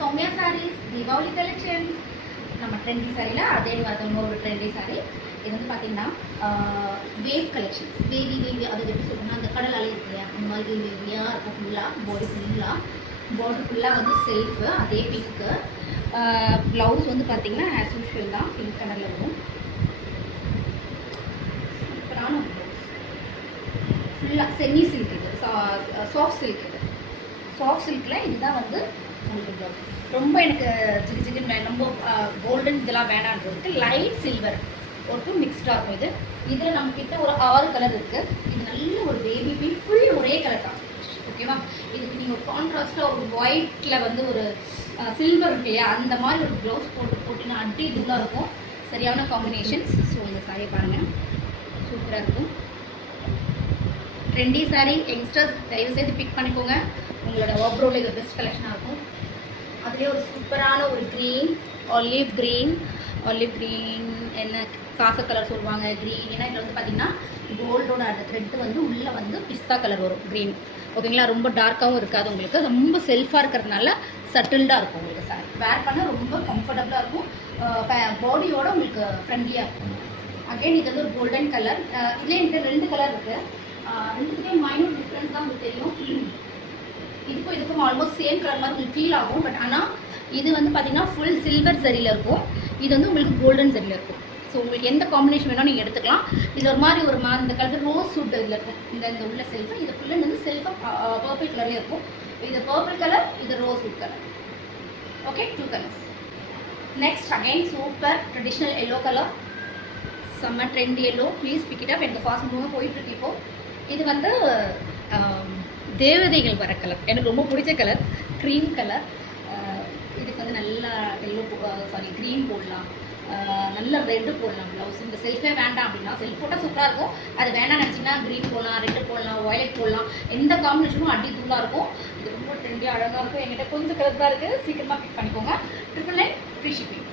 Soumya saris Deepavali collections. நம்ம trendy சாரியில் அதே மாதிரி ஒரு ட்ரெண்டி சாரீ. இது வந்து பார்த்தீங்கன்னா வேவ் கலெக்ஷன்ஸ். வேவி அது எப்படி சொல்லணும்னா அந்த கடல் அலை இருக்கு இல்லையா, அந்த மாதிரி வேவியாக இருக்கும். ஃபுல்லாக பாடி ஃபுல்லாக வந்து செல்ஃபு, அதே பிங்க்கு. ப்ளவுஸ் வந்து பார்த்தீங்கன்னா ஆஸ் யூஷுவல் தான், பிங்க் கலரில் இருக்கும். சூப்பரான ப்ளவுஸ், ஃபுல்லாக செமி சில்க். இது சாஃப்ட் சில்க். இது சாஃப்ட் சில்கில் இதுதான் வந்து உங்களுக்கு ப்ளவுஸ். ரொம்ப எனக்கு ஜிகு ரொம்ப கோல்டன் இதெல்லாம் வேணான்றதுக்கு லைட் சில்வர் ஒருக்கும் மிக்ஸ்டாக இருக்கும். இதில் நம்மக்கிட்ட ஒரு 6 கலர் இருக்குது. இது நல்ல ஒரு பேபி பிங்க், ஃபுல் ஒரே கலர் தான். ஓகேவா? இதுக்கு நீங்கள் ஒரு கான்ட்ராஸ்ட்டாக ஒரு ஒயிட்டில் வந்து ஒரு சில்வர் இருக்கு இல்லையா, அந்த மாதிரி ஒரு ப்ளவுஸ் போட்டிங்கன்னா அடி இதுலாம் இருக்கும். சரியான காம்பினேஷன்ஸ். ஸோ இந்த சாரியை பாருங்கள், சூப்பராக இருக்கும். ட்ரெண்டி சாரீ யங்ஸ்டர்ஸ் தயவுசெய்து பிக் பண்ணிக்கோங்க. உங்களோட வார்ட்ரோபில் இது பெஸ்ட் கலெக்ஷனாக இருக்கும். அதுலேயே ஒரு சூப்பரான ஒரு க்ரீன், ஆலிவ் க்ரீன் என்ன காச கலர் சொல்லுவாங்க, க்ரீன். ஏன்னா இதில் வந்து பார்த்திங்கன்னா கோல்டோட அந்த த்ரெட்டு வந்து உள்ளே வந்து பிஸ்தா கலர் வரும், க்ரீன். ஓகேங்களா? ரொம்ப டார்க்காகவும் இருக்காது உங்களுக்கு, ரொம்ப செல்ஃபாக இருக்கிறதுனால சட்டில்டாக இருக்கும் உங்களுக்கு. சாரி வேர் பண்ண ரொம்ப கம்ஃபர்டபுளாக இருக்கும். பாடியோட உங்களுக்கு ஃப்ரெண்ட்லியாக இருக்கும். அகைன் இது வந்து ஒரு கோல்டன் கலர். இதே என்கிட்ட 2 கலர் இருக்குது. ரெண்டுத்துக்கே மைனூட் டிஃப்ரென்ஸ் தான் உங்களுக்கு தெரியும். இதுக்கும் ஆல்மோஸ்ட் சேம் கலர் மாதிரி உங்களுக்கு ஃபீல் ஆகும். பட் ஆனால் இது வந்து பார்த்தீங்கன்னா ஃபுல் சில்வர் சரியில் இருக்கும். இது வந்து உங்களுக்கு கோல்டன் சரியில் இருக்கும். ஸோ உங்களுக்கு எந்த காம்பினேஷன் வேணாலும் நீங்கள் எடுத்துக்கலாம். இது ஒரு மாதிரி இந்த கலர் ரோஸ் சூட் இதில் இருக்கும். இந்த உள்ள செல்ஃபு இது ஃபுல்லாக வந்து செல்ஃபாக பர்பிள் கலர்லேயே இருக்கும். இது பர்பிள் கலர், இது rose suit colour. Okay, 2 colours. Next again super traditional yellow colour, செம்ம trend yellow. Please pick it up. எனக்கு ஃபாஸ்ட் மூவாக போயிட்டுருக்கு இப்போது. இது வந்து தேவதைகள் வர கலர், எனக்கு ரொம்ப பிடிச்ச கலர், க்ரீம் கலர். இதுக்கு வந்து நல்லா க்ரீன் போடலாம், நல்ல ரெட்டு போடலாம் ப்ளவுஸ். இந்த செல்ஃபே வேண்டாம் அப்படின்னா, செல்ஃப் போட்டால் சூப்பராக இருக்கும். அது வேணாம் நினச்சிங்கன்னா க்ரீன் போடலாம், ரெட்டு போடலாம், வயலட் போடலாம். எந்த காம்பினேஷனும் அடி தூளாக இருக்கும். இது ரொம்ப ட்ரெண்டியாக அழகாக இருக்கும். என்கிட்ட கொஞ்சம் கலர் தான் இருக்குது, சீக்கிரமாக பிக் பண்ணிக்கோங்க. 999 ஃப்ரீ ஷிப்பிங்.